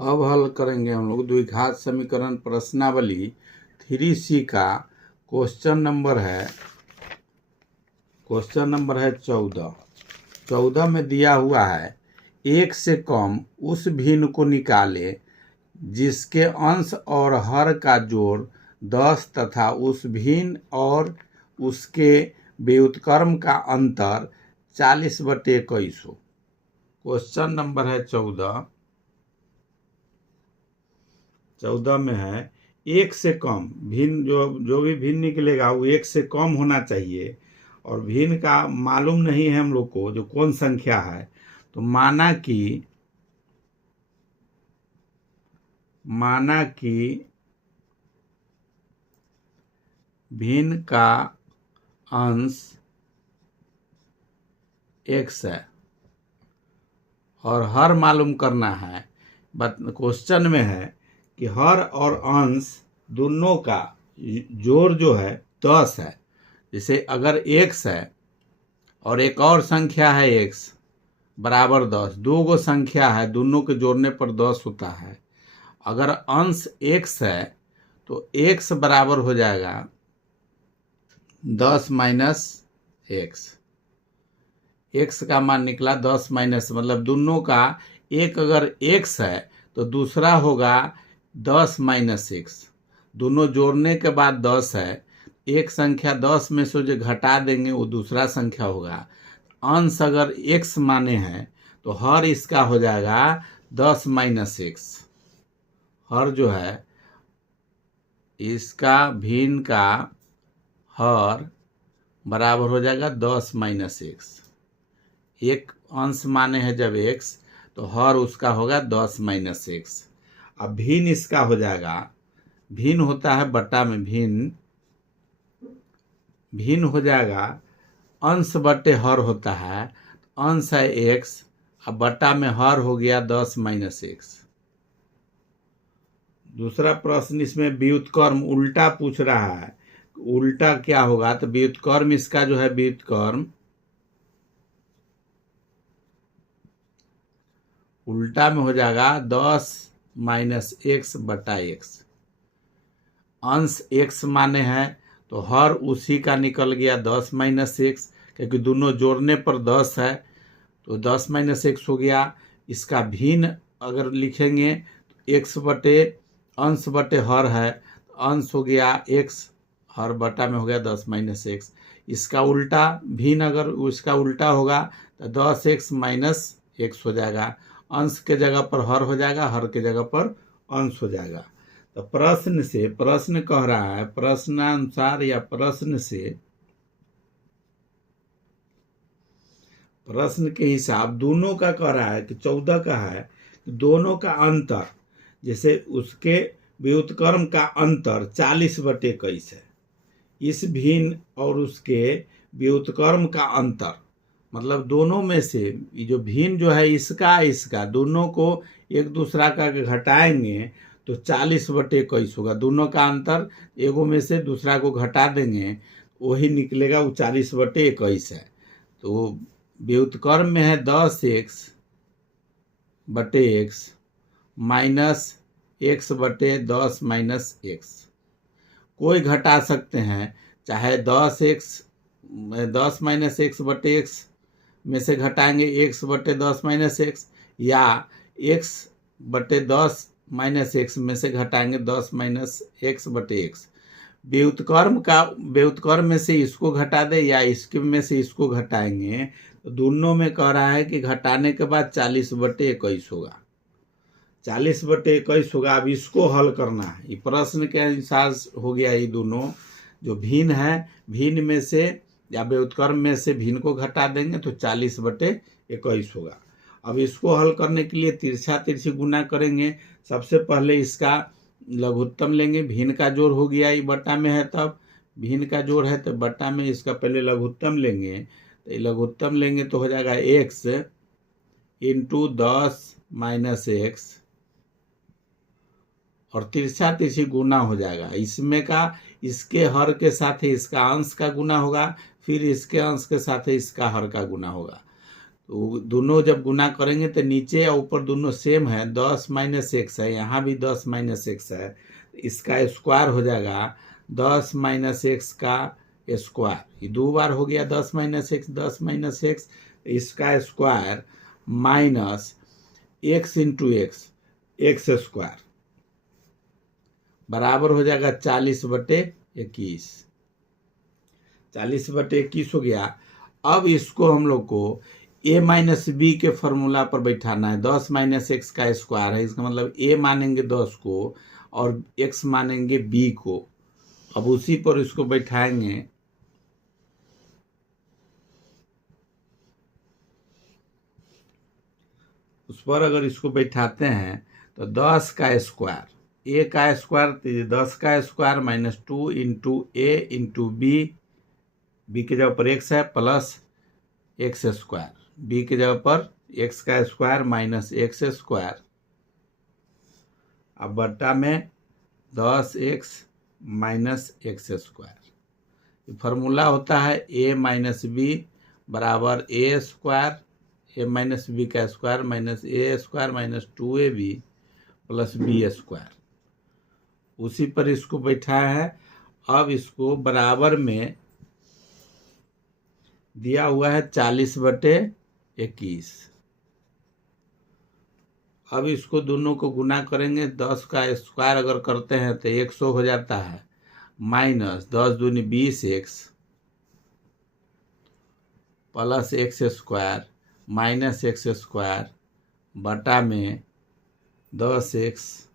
अब हल करेंगे हम लोग द्विघात समीकरण प्रश्नावली 3C का क्वेश्चन नंबर है 14। 14 में दिया हुआ है एक से कम उस भिन्न को निकाले जिसके अंश और हर का जोड़ 10 तथा उस भिन्न और उसके व्युत्क्रम का अंतर 40/21 हो। क्वेश्चन नंबर है 14 में है एक से कम भिन्न जो भी भिन्न निकलेगा वो एक से कम होना चाहिए और भिन्न का मालूम नहीं है हम लोग को जो कौन संख्या है। तो माना कि भिन्न का अंश x है और हर मालूम करना है। बट क्वेश्चन में है कि हर और अंश दोनों का जोड़ जो है 10 है। जैसे अगर x है और एक और संख्या है x बराबर 10, दो गो संख्या है दोनों के जोड़ने पर 10 होता है। अगर अंश x है तो x बराबर हो जाएगा 10 माइनस x। x का मान निकला 10 माइनस, मतलब दोनों का एक अगर x है तो दूसरा होगा 10 माइनस x। दोनों जोड़ने के बाद 10 है, एक संख्या 10 में से जो घटा देंगे वो दूसरा संख्या होगा। अंश अगर x माने हैं तो हर इसका हो जाएगा 10 माइनस x। हर जो है इसका भिन्न का हर बराबर हो जाएगा 10 माइनस x। एक अंश माने हैं जब x तो हर उसका होगा 10 माइनस x। अब भिन्न इसका हो जाएगा, भिन्न होता है बटा में भिन्न हो जाएगा अंश बटे हर होता है। अंश है x, अब बटा में हर हो गया 10 माइनस x। दूसरा प्रश्न इसमें व्युत्क्रम उल्टा पूछ रहा है। उल्टा क्या होगा तो व्युत्क्रम इसका जो है व्युत्क्रम उल्टा में हो जाएगा 10 माइनस x बटा x। अंश x माने हैं तो हर उसी का निकल गया 10 माइनस x, क्योंकि दोनों जोड़ने पर 10 है तो 10 माइनस x हो गया। इसका भिन्न अगर लिखेंगे तो x बटे अंश बटे हर है तो अंश हो गया x, हर बटा में हो गया 10 माइनस x। इसका उल्टा भिन्न अगर उसका उल्टा होगा तो 10x माइनस x हो जाएगा। अंश के जगह पर हर हो जाएगा, हर के जगह पर अंश हो जाएगा। तो प्रश्न कह रहा है प्रश्नानुसार या प्रश्न के हिसाब दोनों का कह रहा है कि 14 का है कि दोनों का अंतर, जैसे उसके व्युत्क्रम का अंतर 40/21 है। इस भिन्न और उसके व्युत्क्रम का अंतर मतलब दोनों में से जो भिन्न जो है इसका दोनों को एक दूसरा का घटाएंगे तो 40/21 होगा। दोनों का अंतर एगो में से दूसरा को घटा देंगे वही निकलेगा, वो 40/21 है। तो व्युत्क्रम में है 10x बटे x माइनस x बटे 10 माइनस x। कोई घटा सकते हैं, चाहे 10 माइनस x बटे x में से घटाएंगे x बटे 10 माइनस x, या x बटे 10 माइनस x में से घटाएंगे 10 माइनस x बटे x। व्युत्क्रम में से इसको घटा दे या इसके में से इसको घटाएंगे तो दोनों में कह रहा है कि घटाने के बाद 40/21 होगा। 40/21 होगा। अब इसको हल करना है, ये प्रश्न के अनुसार हो गया। ये दोनों जो भिन्न है, भिन्न में से या व्युत्क्रम में से भिन्न को घटा देंगे तो 40/21 होगा। अब इसको हल करने के लिए तिरछी गुना करेंगे। सबसे पहले इसका लघुत्तम लेंगे, भिन्न का जोड़ हो गया, ये बटा में है तब भिन्न का जोड़ है तो बटा में इसका पहले लघुत्तम लेंगे। तो लघुत्तम लेंगे तो हो जाएगा x इंटू 10 माइनस x और तिरछी गुना हो जाएगा। इसमें का इसके हर के साथ ही इसका अंश का गुना होगा, फिर इसके अंश के साथ ही इसका हर का गुना होगा। तो दोनों जब गुना करेंगे तो नीचे और ऊपर दोनों सेम है, 10 माइनस एक्स है, यहाँ भी 10 माइनस एक्स है, इसका स्क्वायर हो जाएगा 10 माइनस एक्स का स्क्वायर। ये 2 बार हो गया 10 माइनस एक्स, 10 माइनस एक्स, इसका square minus x into x, x square बराबर हो जाएगा 40/21। 40/21 हो गया। अब इसको हम लोग को a माइनस बी के फॉर्मूला पर बैठाना है। 10 माइनस एक्स का स्क्वायर है, इसका मतलब a मानेंगे 10 को और x मानेंगे b को। अब उसी पर इसको बैठाएंगे। उस पर अगर इसको बैठाते हैं तो 10 का स्क्वायर, a का स्क्वायर 10 का square minus 2 into a into B के जगह पर x है प्लस एक्स स्क्वायर, b की जगह पर x का स्क्वायर माइनस एक्स स्क्वायर, अब बट्टा में 10x minus x square. Formula होता है a माइनस बी बराबर a square, a minus B का square minus a square minus 2ab plus b square. उसी पर इसको बैठाया है। अब इसको बराबर में दिया हुआ है 40/21। अब इसको दोनों को गुना करेंगे, 10 का स्क्वायर अगर करते हैं तो 100 हो जाता है, माइनस 10 दूनी 20x plus x square minus x square बटा में 10x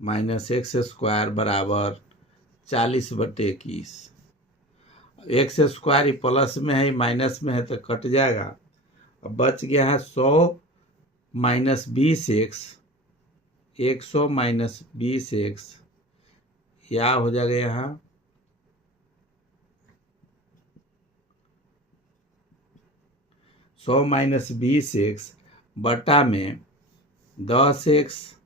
माइनस एक्स स्क्वायर बराबर 40/21। एक्स स्क्वायर ही प्लस में है माइनस में है तो कट जाएगा। अब बच गया है 100 माइनस 20x, 100 माइनस 20x, या हो जाएगा यहाँ 100 माइनस 20x बटा में 10x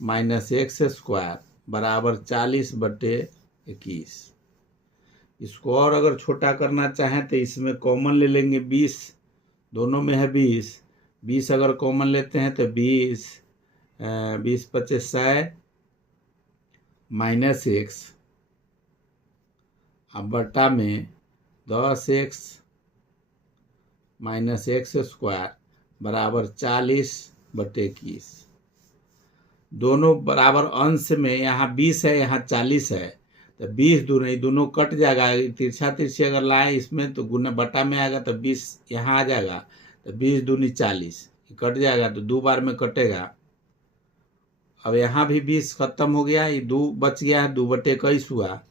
माइनस एक्स स्क्वायर बराबर 40/21। इसको और अगर छोटा करना चाहें तो इसमें कॉमन ले लेंगे 20, दोनों में है 20 अगर कॉमन लेते हैं तो 20 20×25 100 माइनस एक्स, अब बटा में 10x माइनस एक्स स्क्वायर बराबर 40/21। दोनों बराबर अंश में, यहाँ 20 है यहाँ 40 है, तो 20 दोनों कट जाएगा। तिरछा तिरछी अगर लाए इसमें तो गुना बटा में आएगा तो 20 यहाँ आ जाएगा, तो 20 दूनी 40 कट जाएगा, तो 2 बार में कटेगा। अब यहाँ भी 20 खत्म हो गया, ये 2 बच गया है, 2/21 हुआ।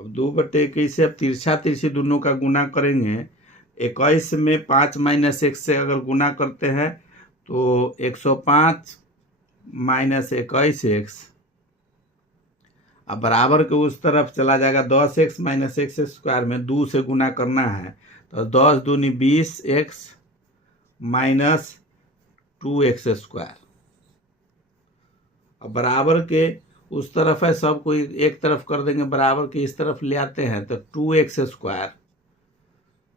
अब 2/21 से अब तिरछा तिरछी दोनों का गुना करेंगे। 21 में 5 माइनस एक्स से अगर गुना करते हैं तो 105 माइनस 21x, अब बराबर के उस तरफ चला जाएगा। 10x माइनस एक्स स्क्वायर में 2 से गुना करना है तो 10 दूनी 20x माइनस 2x स्क्वायर। अब बराबर के उस तरफ है, सबको एक तरफ कर देंगे, बराबर के इस तरफ ले आते हैं तो 2x स्क्वायर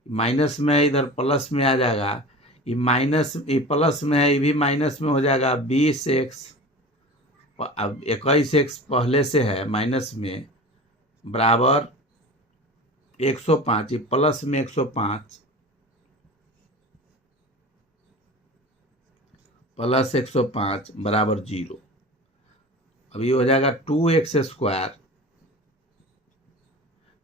माइनस में है, इधर प्लस में आ जाएगा। ये माइनस, ये प्लस में है, ये भी माइनस में हो जाएगा। 20x, अब 21x पहले से है माइनस में, बराबर 105, ये प्लस में 105 प्लस 105 बराबर 0। अब ये हो जाएगा 2x square,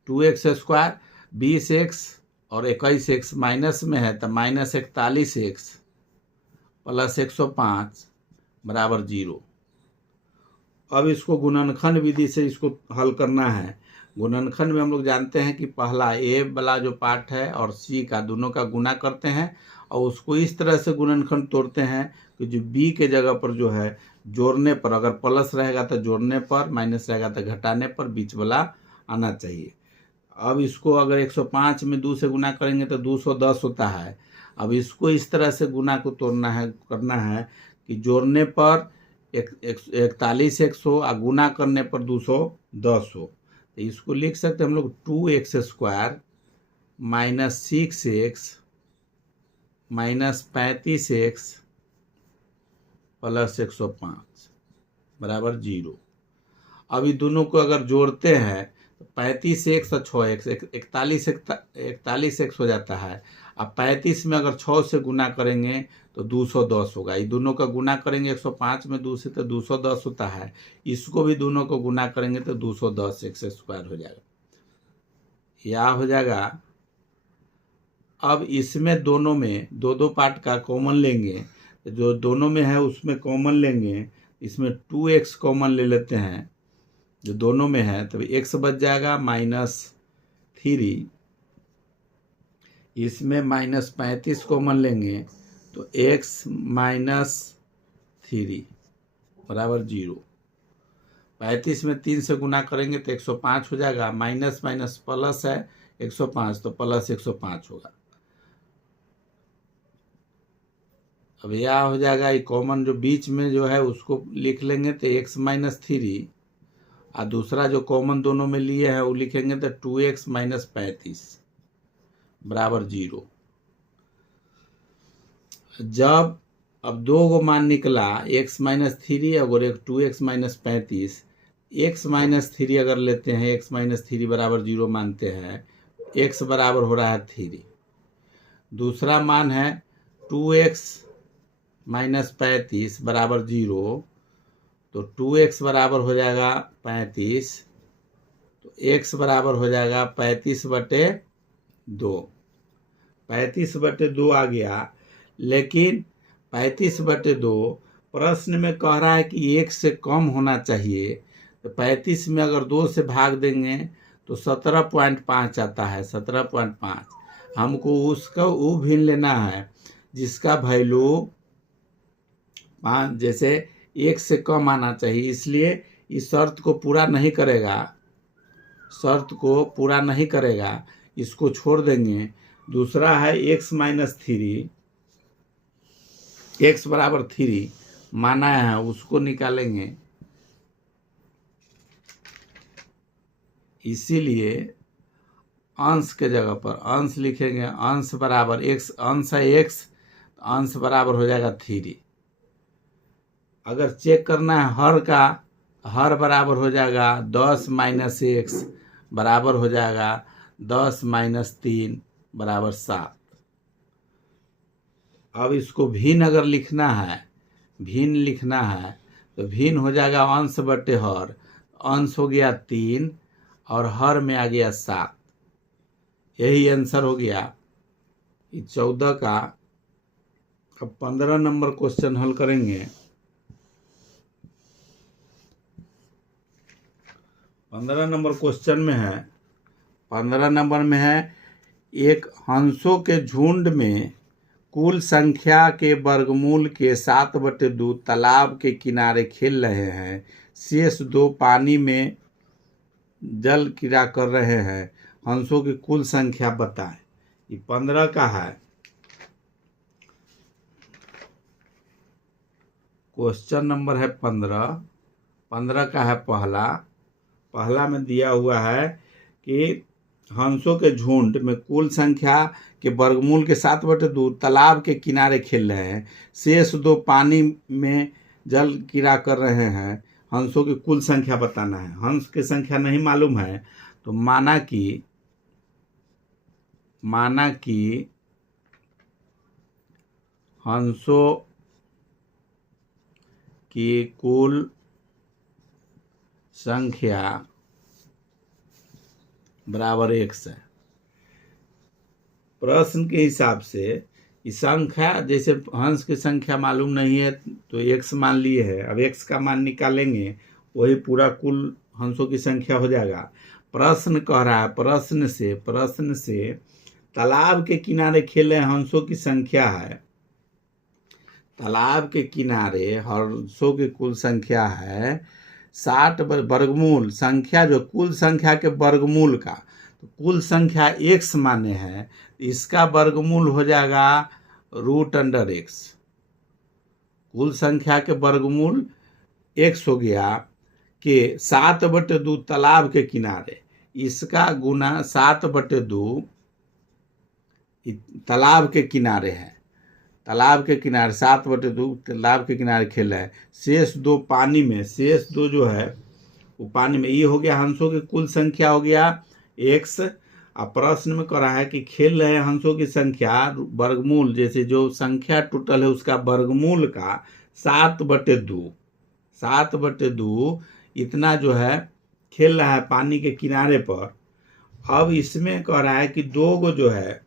2x square 20x और 21x माइनस में है तो माइनस 41x प्लस 105 बराबर 0। अब इसको गुणनखंड विधि से इसको हल करना है। गुणनखंड में हम लोग जानते हैं कि पहला a वाला जो पार्ट है और c का, दोनों का गुना करते हैं और उसको इस तरह से गुणनखंड तोड़ते हैं कि जो b के जगह पर जो है जोड़ने पर, अगर प्लस रहेगा तो जोड़ने पर, माइनस रहेगा तो घटाने पर बीच वाला आना चाहिए। अब इसको अगर 105 में 2 से गुना करेंगे तो 210 होता है। अब इसको इस तरह से गुना को तोड़ना है, करना है कि जोड़ने पर 41x हो और गुना करने पर 210 हो, तो इसको लिख सकते हम लोग 2x² minus 6x minus 35x plus 105 बराबर 0। अब ये दोनों को अगर जोड़ते हैं तो 35x और 6x 41x हो जाता है। अब 35 में अगर 6 से गुना करेंगे तो 210 होगा। ये दोनों का गुना करेंगे 105 में 2 से तो 210 होता है। इसको भी दोनों को गुना करेंगे तो 210x² हो जाएगा। यह हो जाएगा। अब इसमें दोनों में दो दो पार्ट का कॉमन लेंगे, जो दोनों में है उसमें कॉमन लेंगे। इसमें 2x कॉमन ले लेते हैं जो दोनों में है, तब x बच जाएगा -3। इसमें -35 कॉमन लेंगे तो x -3 बराबर 0। 35 में 3 से गुना करेंगे तो 105 हो जाएगा। माइनस माइनस प्लस है 105 तो प्लस 105 होगा। अब यह हो जाएगा, ये कॉमन जो बीच में जो है उसको लिख लेंगे तो x -3 और दूसरा जो कॉमन दोनों में लिए हैं वो लिखेंगे तो 2x - 35 बराबर 0। जब अब दो गो मान निकला x -3 और एक 2x - 35, x -3 अगर लेते हैं x -3 बराबर 0 मानते हैं, x बराबर हो रहा है 3। दूसरा मान है 2x - 35 बराबर 0, तो 2x बराबर हो जाएगा 35, तो x बराबर हो जाएगा 35/2। 35/2 आ गया, लेकिन 35/2 प्रश्न में कह रहा है कि 1 से कम होना चाहिए। तो 35 में अगर 2 से भाग देंगे तो 17.5 आता है। 17.5 हमको उसका वो भिन्न लेना है जिसका वैल्यू 5 जैसे 1 से कम आना चाहिए। इसलिए इस शर्त को पूरा नहीं करेगा, इसको छोड़ देंगे। दूसरा है x -3, x बराबर 3 माना है, उसको निकालेंगे। इसीलिए अंश के जगह पर अंश लिखेंगे। अंश बराबर x, अंश है x, अंश बराबर हो जाएगा 3। अगर चेक करना है हर का, हर बराबर हो जाएगा 10 - x बराबर हो जाएगा 10 - 3 बराबर 7। अब इसको भिन्न अगर लिखना है, तो भिन्न हो जाएगा अंश बटे हर। अंश हो गया 3 और हर में आ गया 7। यही आंसर हो गया 14 का। अब 15 नंबर क्वेश्चन हल करेंगे। 15 नंबर क्वेश्चन में है, 15 नंबर में है एक हंसों के झुंड में कुल संख्या के वर्गमूल के 7/2 तालाब के किनारे खेल रहे हैं। शेष 2 पानी में जल क्रीड़ा कर रहे हैं। हंसों की कुल संख्या बताएं। ये 15 का है क्वेश्चन नंबर है। 15 का है पहला में दिया हुआ है कि हंसों के झुंड में कुल संख्या के वर्गमूल के 7/2 तालाब के किनारे खेल रहे हैं। शेष 2 पानी में जल क्रीड़ा कर रहे हैं। हंसों की कुल संख्या बताना है। हंस की संख्या नहीं मालूम है तो माना कि हंसों की कुल संख्या बराबर x है। प्रश्न के हिसाब से इस संख्या, जैसे हंस की संख्या मालूम नहीं है तो x मान लिए है। अब x का मान निकालेंगे, वही पूरा कुल हंसों की संख्या हो जाएगा। प्रश्न कह रहा है, प्रश्न से तालाब के किनारे खेले हंसों की संख्या है। तालाब के किनारे हंसों की कुल संख्या है 60 वर्गमूल संख्या, जो कुल संख्या के वर्गमूल का, तो कुल संख्या x माने हैं, इसका वर्गमूल हो जाएगा √x। कुल संख्या के वर्गमूल x हो गया के 7/2 तालाब के किनारे, इसका गुना 7/2 तालाब के किनारे है, तालाब के किनारे 7/2 तालाब के किनारे खेला है। शेष 2 पानी में, शेष 2 जो है वो पानी में। ये हो गया हंसों की कुल संख्या हो गया x। अब प्रश्न में कह रहा है कि खेल रहे हंसों की संख्या वर्गमूल, जैसे जो संख्या टोटल है उसका वर्गमूल का 7/2 इतना जो है खेल रहा है पानी के किनारे पर। अब इसमें कह रहा है कि 2 गो जो है,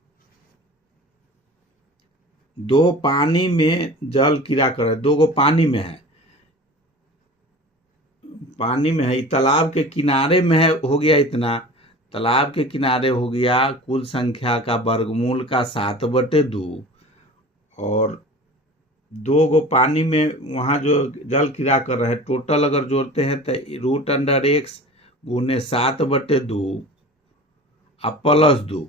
2 पानी में जल क्रिया कर रहे हैं, 2 गो पानी में है, पानी में है, तालाब के किनारे में है, हो गया इतना, तालाब के किनारे हो गया कुल संख्या का वर्गमूल का 7/2 और 2 गो पानी में वहाँ जो जल क्रिया कर रहे हैं, टोटल अगर जोड़ते हैं तो √x गुने 7/2 और +2।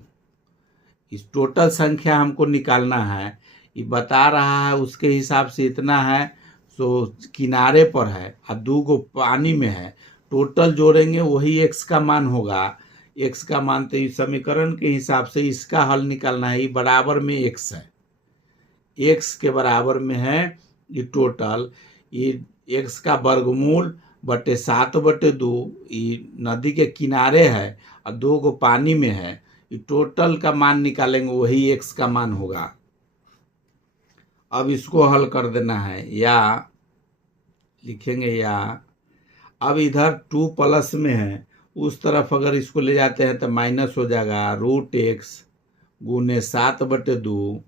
इस टोटल संख्या हमको निकालना है, ये बता रहा है उसके हिसाब से इतना है, तो किनारे पर है और 2 गो पानी में है, टोटल जोड़ेंगे वही x का मान होगा। x का मान तो इस समीकरण के हिसाब से इसका हल निकालना है, ये बराबर में x है, x के बराबर में है ये टोटल, ये x का वर्गमूल बटे 7/2, ये नदी के किनारे है और 2 गो पानी में है, ये टोटल का मान निकालेंगे वही x का मान होगा। अब इसको हल कर देना है, या लिखेंगे या, अब इधर 2 प्लस में है, उस तरफ अगर इसको ले जाते हैं तो माइनस हो जाएगा, √x गुने 7/2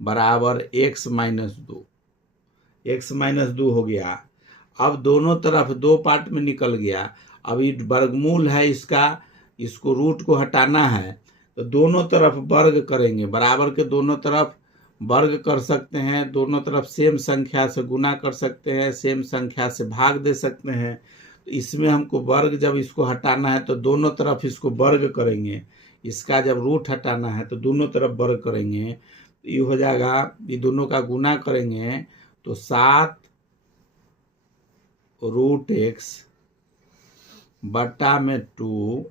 बराबर x - 2, x - 2 हो गया। अब दोनों तरफ 2 पार्ट में निकल गया। अब ये वर्गमूल है इसका, इसको रूट को हटाना है तो दोनों तरफ वर्ग करेंगे, बराबर के दोनों तरफ वर्ग कर सकते हैं, दोनों तरफ सेम संख्या से गुना कर सकते हैं, सेम संख्या से भाग दे सकते हैं। तो इसमें हमको वर्ग जब इसको हटाना है तो दोनों तरफ इसको वर्ग करेंगे, इसका जब रूट हटाना है तो दोनों तरफ वर्ग करेंगे, ये हो जाएगा, ये दोनों का गुना करेंगे तो 7√x बटा में 2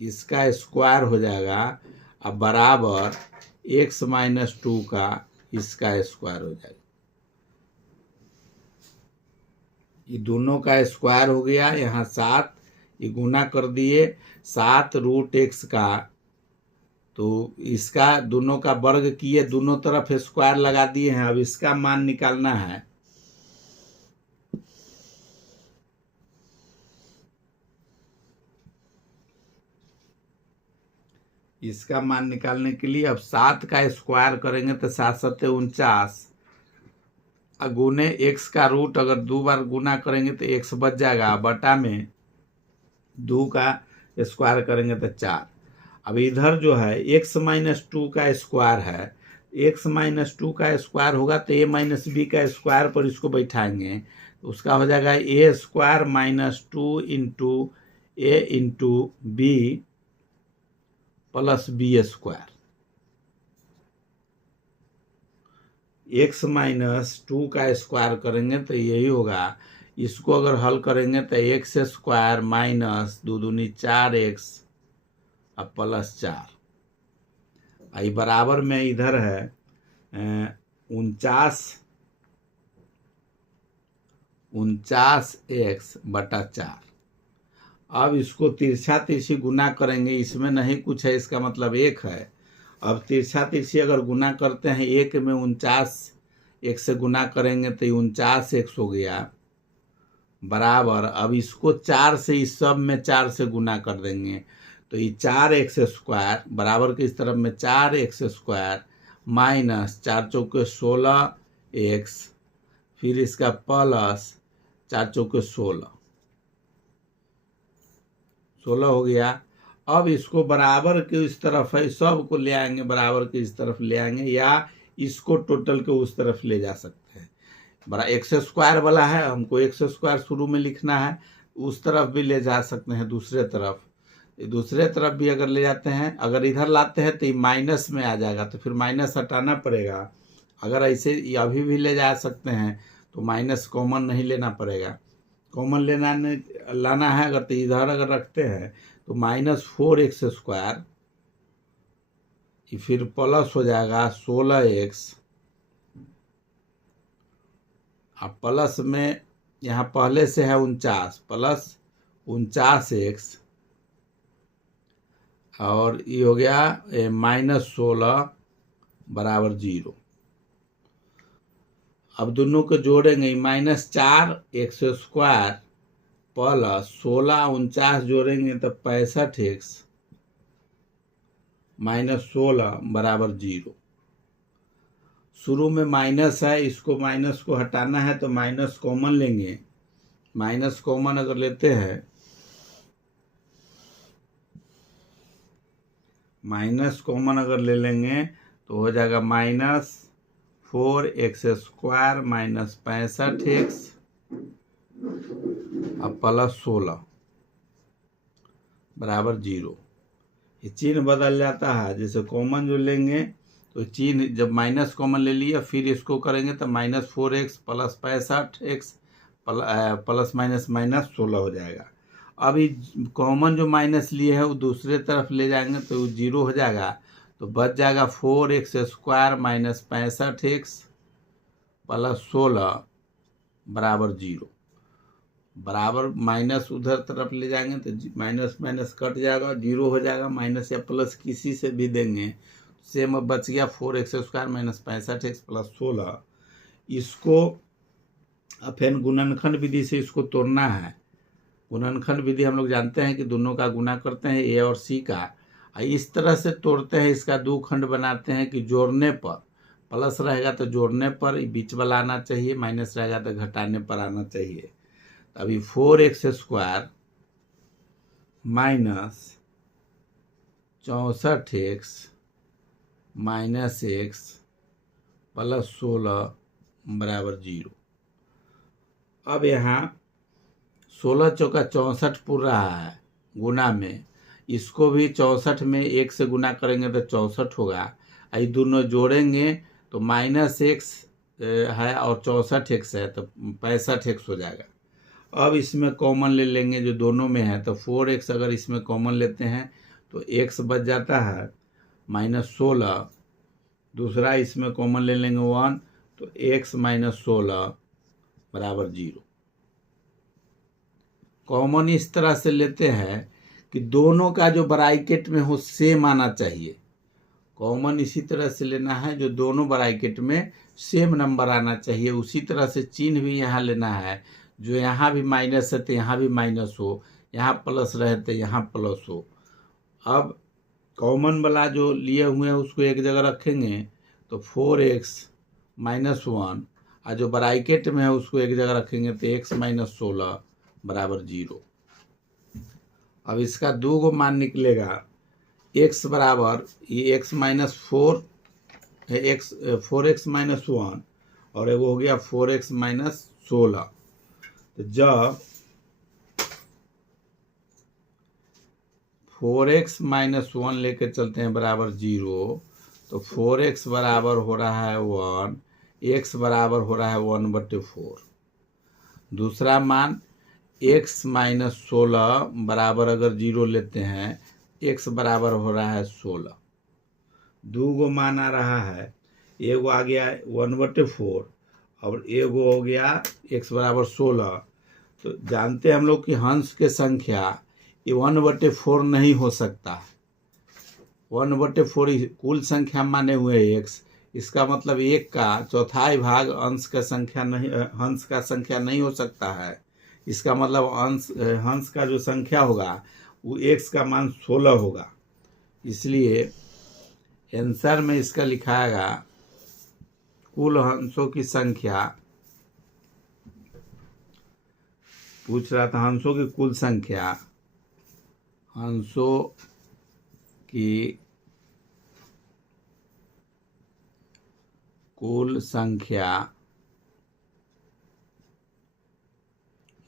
इसका स्क्वायर हो जाएगा, अब बराबर x - 2 का इसका स्क्वायर हो जाएगा। ये दोनों का स्क्वायर हो गया, यहाँ 7 ये गुना कर दिए 7√x का, तो इसका दोनों का वर्ग किए, दोनों तरफ स्क्वायर लगा दिए हैं। अब इसका मान निकालना है, इसका मान निकालने के लिए अब 7 का स्क्वायर करेंगे तो 7 × 7 = 49, गुने x का रूट अगर 2 बार गुना करेंगे तो x बच जाएगा, बटा में 2 का स्क्वायर करेंगे तो 4। अब इधर जो है x - 2 का स्क्वायर है, x - 2 का स्क्वायर होगा तो a - b का स्क्वायर पर इसको बैठाएंगे, तो उसका हो जाएगा a² - 2 × a × b + b²। x - 2 का स्क्वायर करेंगे तो यही होगा, इसको अगर हल करेंगे तो x² - 2 दूनी 4x अब +4, आई बराबर में इधर है 49x बटा 4। अब इसको तिरछा तिरछी गुना करेंगे, इसमें नहीं कुछ है, इसका मतलब 1 है। अब तिरछा तिरछी अगर गुना करते हैं, 1 में 49 1 से गुना करेंगे तो 49x हो गया, बराबर, अब इसको 4 से, इस सब में 4 से गुना कर देंगे तो ये 4x² बराबर के इस तरफ में 4x² माइनस 4 × 4 = 16x, फिर इसका प्लस 4 × 4 = 16 हो गया। अब इसको बराबर के इस तरफ है, सब को ले आएंगे बराबर के इस तरफ ले आएंगे, या इसको टोटल के उस तरफ ले जा सकते हैं। बड़ा x² वाला है, हमको x² शुरू में लिखना है, उस तरफ भी ले जा सकते हैं, दूसरे तरफ भी अगर ले जाते हैं, अगर इधर लाते हैं तो ये माइनस में आ जाएगा तो फिर माइनस हटाना पड़ेगा, अगर ऐसे अभी भी ले जा सकते हैं तो माइनस कॉमन नहीं लेना पड़ेगा। कॉमन लाना है अगर तो इधर अगर रखते हैं तो -4x², फिर प्लस हो जाएगा 16x, अब प्लस में यहाँ पहले से है 49 प्लस 49x, और ये हो गया -16 बराबर 0। अब दोनों को जोड़ेंगे, -4x² प्लस 16 49 जोड़ेंगे तो 65x -16 बराबर 0। शुरू में माइनस है, इसको माइनस को हटाना है तो माइनस कॉमन लेंगे। माइनस कॉमन अगर लेते हैं, माइनस कॉमन अगर ले लेंगे तो हो जाएगा -4x² -65x अब प्लस 16 बराबर 0। ये चिन्ह बदल जाता है, जैसे कॉमन जो लेंगे तो चिन्ह जब माइनस कॉमन ले लिया फिर इसको करेंगे तो -4x plus 65x plus minus minus 16 हो जाएगा। अब ये कॉमन जो माइनस लिए है वो दूसरे तरफ ले जाएंगे तो वो 0 हो जाएगा, तो बच जाएगा 4x² -65x प्लस 16 बराबर 0। बराबर माइनस उधर तरफ ले जाएंगे तो माइनस माइनस कट जाएगा, 0 हो जाएगा। माइनस या प्लस किसी से भी देंगे सेम बच गया 4x² -65x प्लस 16। इसको फिर गुणनखंड विधि से इसको तोड़ना है। गुणनखंड विधि हम लोग जानते हैं कि दोनों का गुणा करते हैं a और c का, इस तरह से तोड़ते हैं। इसका दो खंड बनाते हैं कि जोड़ने पर प्लस रहेगा तो जोड़ने पर बीच वाला आना चाहिए, माइनस रहेगा तो घटाने पर आना चाहिए। तो अभी 4x² minus 64x minus x plus 16 बराबर 0। अब यहाँ 16 चौका 64 पुर रहा है गुना में, इसको भी 64 में 1 से गुना करेंगे तो 64 होगा। ये दोनों जोड़ेंगे तो -x है और 64x है तो 65x हो जाएगा। अब इसमें कॉमन ले लेंगे जो दोनों में है, तो 4x अगर इसमें कॉमन लेते हैं तो x बच जाता है -16, दूसरा इसमें कॉमन ले लेंगे 1 तो x -16 बराबर 0। कॉमन इस तरह से लेते हैं कि दोनों का जो ब्रैकेट में हो सेम आना चाहिए। कॉमन इसी तरह से लेना है जो दोनों ब्रैकेट में सेम नंबर आना चाहिए। उसी तरह से चिन्ह भी यहाँ लेना है, जो यहाँ भी माइनस है तो यहाँ भी माइनस हो, यहाँ प्लस रहे तो यहाँ प्लस हो। अब कॉमन वाला जो लिए हुए हैं उसको एक जगह रखेंगे तो 4x -1, और जो ब्रैकेट में है उसको एक जगह रखेंगे तो x -16 बराबर 0। अब इसका दो गो मान निकलेगा, x बराबर ये x -4 है, 4x -1 और वो हो गया 4x -16। तो जब 4x -1 लेकर चलते हैं बराबर 0 तो 4x बराबर हो रहा है 1, x बराबर हो रहा है 1/4। दूसरा मान x -16 बराबर अगर 0 लेते हैं, x बराबर हो रहा है 16। दो गो मान आ रहा है, एगो आ गया 1/4 और एगो हो गया x बराबर 16। तो जानते हैं हम लोग कि हंस के संख्या ये 1/4 नहीं हो सकता। 1/4 कुल संख्या माने हुए x, इसका मतलब 1 का चौथाई भाग अंश का संख्या नहीं, हंस का संख्या नहीं हो सकता है। इसका मतलब हंस का जो संख्या होगा वो x का मान 16 होगा। इसलिए आंसर में इसका लिखाएगा कुल हंसों की संख्या, पूछ रहा था हंसों की कुल संख्या, हंसों की कुल संख्या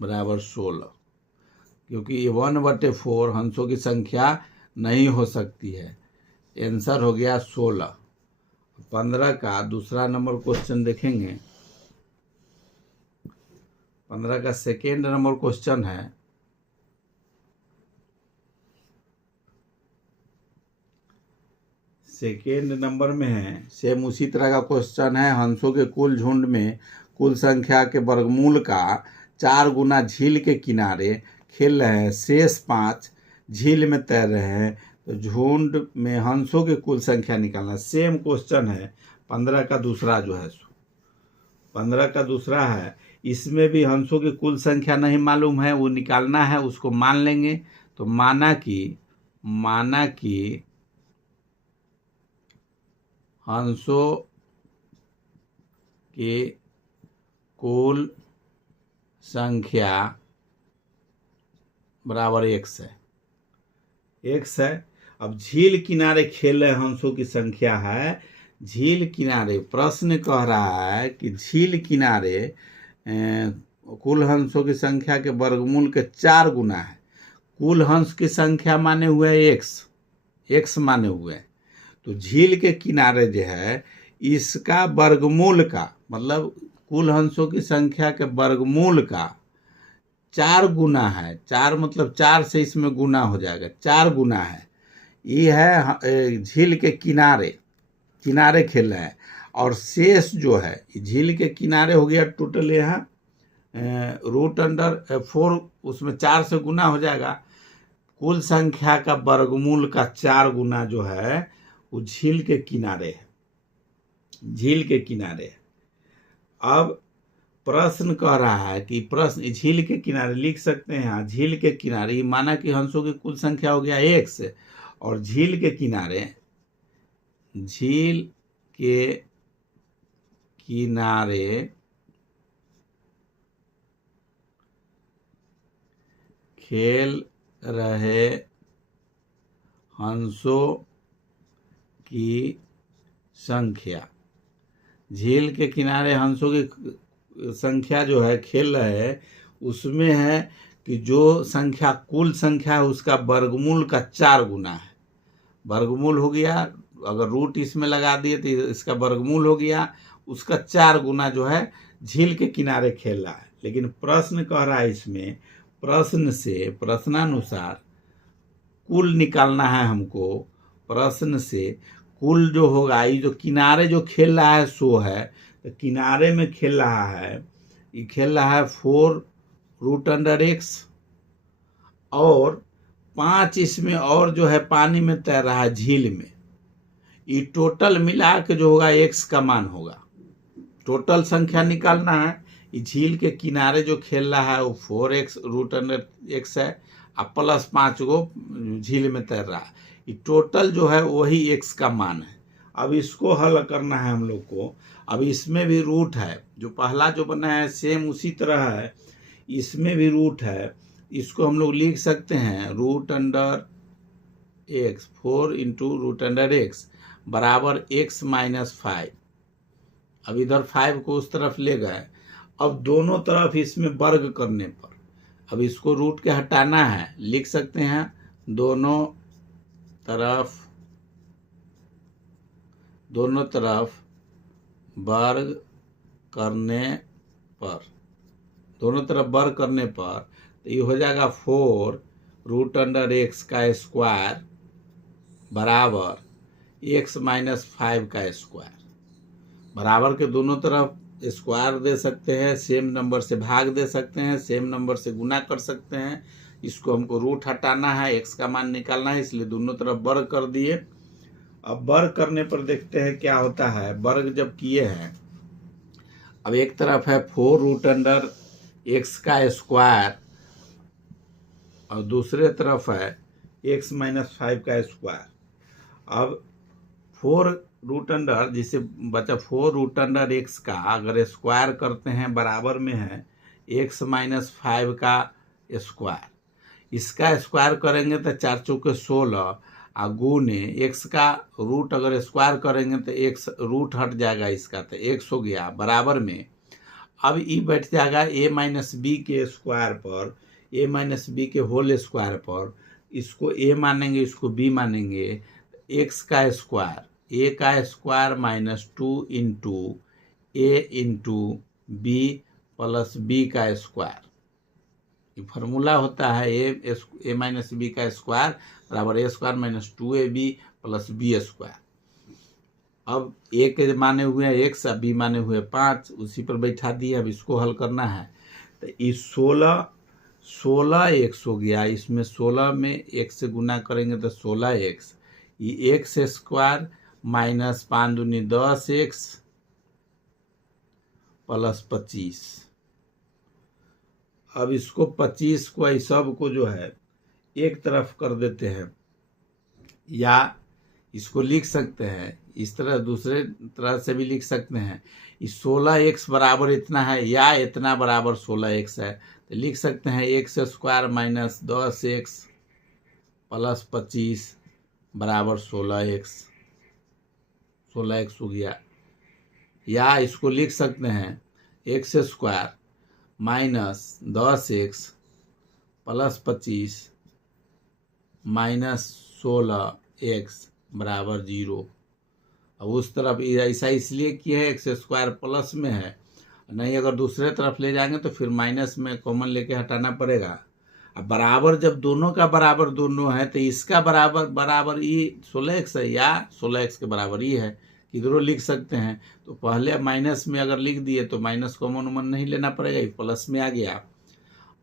बराबर 16, क्योंकि ये 1/4 हंसों की संख्या नहीं हो सकती है। आंसर हो गया 16। 15 का दूसरा नंबर क्वेश्चन देखेंगे। 15 का सेकेंड नंबर क्वेश्चन है, सेकेंड नंबर में है, सेम उसी तरह का क्वेश्चन है। हंसों के कुल झुंड में कुल संख्या के वर्गमूल का 4 गुना झील के किनारे खेल रहे हैं, शेष 5 झील में तैर रहे हैं, तो झुंड में हंसों की कुल संख्या निकालना। सेम क्वेश्चन है 15 का दूसरा जो है, 15 का दूसरा है। इसमें भी हंसों की कुल संख्या नहीं मालूम है, वो निकालना है, उसको मान लेंगे। तो माना कि हंसों की कुल संख्या बराबर x है। अब झील किनारे खेल रहे हंसों की संख्या है, झील किनारे प्रश्न कह रहा है कि झील किनारे कुल हंसों की संख्या के वर्गमूल के 4 गुना है। कुल हंस की संख्या माने हुए x माने हुए, तो झील के किनारे जो है इसका वर्गमूल का मतलब कुल हंसों की संख्या के वर्गमूल का 4 गुना है। 4 मतलब 4 से इसमें गुना हो जाएगा, 4 गुना है। ये है झील के किनारे खेल रहे हैं, और शेष जो है झील के किनारे हो गया टोटल यहाँ √4, उसमें 4 से गुना हो जाएगा। कुल संख्या का वर्गमूल का 4 गुना जो है वो झील के किनारे है, झील के किनारे है। अब प्रश्न कह रहा है कि प्रश्न झील के किनारे लिख सकते हैं यहाँ, झील के किनारे माना कि हंसों की कुल संख्या हो गया x, और झील के किनारे खेल रहे हंसों की संख्या, झील के किनारे हंसों की संख्या जो है खेल रहे हैं, उसमें है कि जो संख्या कुल संख्या है उसका वर्गमूल का 4 गुना है। वर्गमूल हो गया, अगर रूट इसमें लगा दिए तो इसका वर्गमूल हो गया, उसका 4 गुना जो है झील के किनारे खेल रहा है। लेकिन प्रश्न कह रहा है इसमें, प्रश्नानुसार कुल निकालना है हमको। प्रश्न से कुल जो होगा, ये जो किनारे जो खेल रहा है सो है, तो किनारे में खेल रहा है, ये खेल रहा है 4√x, और 5 इसमें और जो है पानी में तैर रहा है झील में। ये टोटल मिला के जो होगा x का मान होगा। टोटल संख्या निकालना है। ये झील के किनारे जो खेल रहा है वो 4x√x है, और प्लस 5 गो झील में तैर रहा है। ये टोटल जो है वही x का मान है। अब इसको हल करना है हम लोग को। अब इसमें भी रूट है, जो पहला जो बना है सेम उसी तरह है, इसमें भी रूट है। इसको हम लोग लिख सकते हैं √x, 4 × √x बराबर x - 5। अब इधर 5 को उस तरफ ले गए। अब दोनों तरफ इसमें वर्ग करने पर, अब इसको रूट के हटाना है, लिख सकते हैं दोनों तरफ वर्ग करने पर तो ये हो जाएगा 4√x का स्क्वायर बराबर x - 5 का स्क्वायर। बराबर के दोनों तरफ स्क्वायर दे सकते हैं, सेम नंबर से भाग दे सकते हैं, सेम नंबर से गुना कर सकते हैं। इसको हमको रूट हटाना है, x का मान निकालना है, इसलिए दोनों तरफ वर्ग कर दिए। अब वर्ग करने पर देखते हैं क्या होता है। वर्ग जब किए हैं, अब एक तरफ है 4√x का स्क्वायर, और दूसरे तरफ है x - 5 का स्क्वायर। अब 4√, जिसे बचा 4√x का अगर स्क्वायर करते हैं बराबर में है x - 5 का स्क्वायर। इसका स्क्वायर करेंगे तो 4 चौके 16, और गुने x का रूट अगर स्क्वायर करेंगे तो x रूट हट जाएगा, इसका तो x हो गया बराबर में। अब ये बैठ जाएगा a - b के स्क्वायर पर, a - b के होल स्क्वायर पर। इसको a मानेंगे, इसको b मानेंगे, x का स्क्वायर ए का square minus 2 into A into B plus B का स्क्वायर। ये फार्मूला होता है ए माइनस बी का स्क्वायर बराबर A square minus 2ab plus B square. अब ए के माने हुए हैं एक्स, बी माने हुए 5, उसी पर बैठा दिए। अब इसको हल करना है तो इस 16 एक्स हो गया, इसमें 16 में एक्स से गुना करेंगे तो 16x, ये एक्स स्क्वायर माइनस 5 दूनी 10x प्लस 25। अब इसको 25 को इस सब को जो है एक तरफ कर देते हैं, या इसको लिख सकते हैं इस तरह, दूसरे तरह से भी लिख सकते हैं। इस 16x बराबर इतना है या इतना बराबर 16x है, तो लिख सकते हैं x square minus 10x plus 25 बराबर 16x हो गया। या इसको लिख सकते हैं x square minus 10x plus 25 minus 16x बराबर 0। अब उस तरफ ऐसा इसलिए किया है एक्स स्क्वायर प्लस में है, नहीं अगर दूसरे तरफ ले जाएंगे तो फिर माइनस में कॉमन लेके हटाना पड़ेगा। अब बराबर जब दोनों का बराबर दोनों है तो इसका बराबर ये 16x है या 16x के बराबर ये है, किधरों लिख सकते हैं। तो पहले माइनस में अगर लिख दिए तो माइनस कॉमन उमन नहीं लेना पड़ेगा, ये प्लस में आ गया।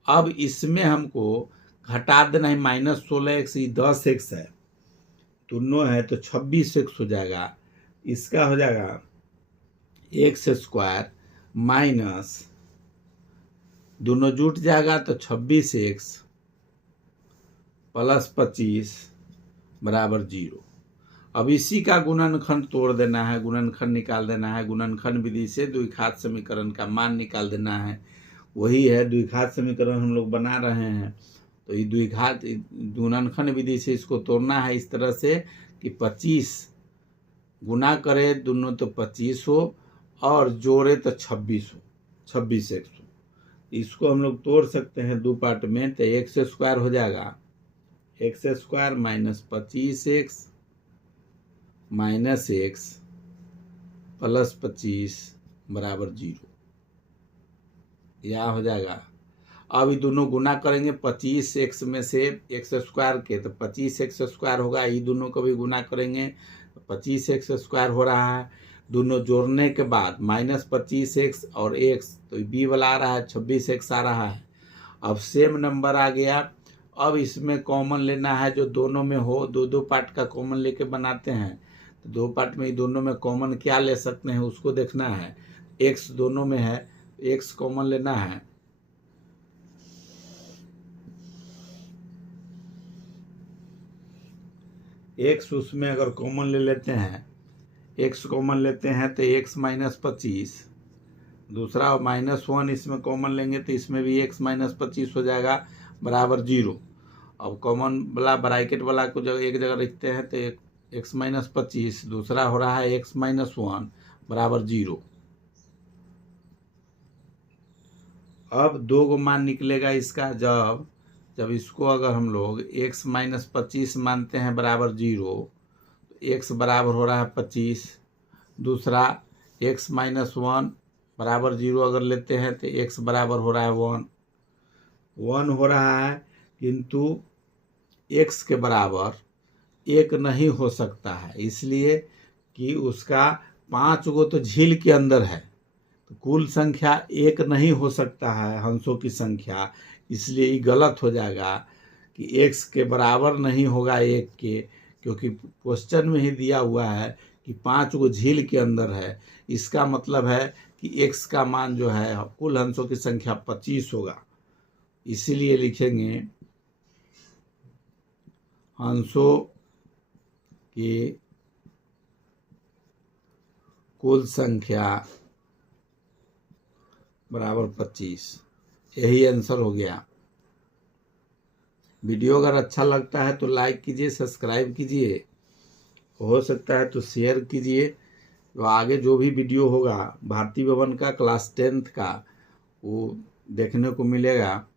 अब इसमें हमको घटा देना है माइनस 16x, ये 10x है, दोनों है तो 26x हो जाएगा। इसका हो जाएगा एक्स स्क्वायर माइनस, दोनों जुट जाएगा तो 26x प्लस 25 बराबर 0। अब इसी का गुणनखंड तोड़ देना है, गुणनखंड निकाल देना है। गुणनखंड विधि से द्विघात समीकरण का मान निकाल देना है। वही है द्विघात समीकरण हम लोग बना रहे हैं। तो ये द्विघात गुणनखंड विधि से इसको तोड़ना है इस तरह से कि 25 गुना करे दोनों तो 25 हो और जोड़े तो 26 हो, 26x हो। इसको हम लोग तोड़ सकते हैं दो पार्ट में, तो एक्स स्क्वायर हो जाएगा x square minus 25x minus x plus 25 बराबर 0। यह हो जाएगा। अब ये दोनों गुना करेंगे 25x में से एक्स स्क्वायर के, तो 25x स्क्वायर होगा। ये दोनों को भी गुना करेंगे तो 25x स्क्वायर हो रहा है। दोनों जोड़ने के बाद माइनस 25x और x, तो b वाला आ रहा है 26x आ रहा है। अब सेम नंबर आ गया। अब इसमें कॉमन लेना है जो दोनों में हो, दो पार्ट का कॉमन लेके बनाते हैं। तो दो पार्ट में दोनों में कॉमन क्या ले सकते हैं उसको देखना है। x दोनों में है, x कॉमन लेना है। x उसमें अगर कॉमन ले लेते हैं, x कॉमन लेते हैं तो x माइनस 25, दूसरा माइनस 1 इसमें कॉमन लेंगे तो इसमें भी x माइनस 25 हो जाएगा बराबर 0। अब कॉमन वाला ब्रैकेट वाला को जब एक जगह रखते हैं तो x माइनस 25, दूसरा हो रहा है x माइनस 1 बराबर 0। अब दो गो मान निकलेगा इसका, जब इसको अगर हम लोग x माइनस 25 मानते हैं बराबर 0, तो x बराबर हो रहा है 25, दूसरा x माइनस 1 बराबर 0 अगर लेते हैं तो x बराबर हो रहा है 1 हो रहा है, किंतु x के बराबर 1 नहीं हो सकता है, इसलिए कि उसका 5 गो तो झील के अंदर है, तो कुल संख्या 1 नहीं हो सकता है हंसों की संख्या। इसलिए ये गलत हो जाएगा कि x के बराबर नहीं होगा 1 के, क्योंकि क्वेश्चन में ही दिया हुआ है कि 5 गो झील के अंदर है। इसका मतलब है कि x का मान जो है कुल हंसों की संख्या 25 होगा। इसीलिए लिखेंगे हंसों की कुल संख्या बराबर 25। यही आंसर हो गया। वीडियो अगर अच्छा लगता है तो लाइक कीजिए, सब्सक्राइब कीजिए, हो सकता है तो शेयर कीजिए। तो आगे जो भी वीडियो होगा भारती भवन का क्लास 10th का वो देखने को मिलेगा।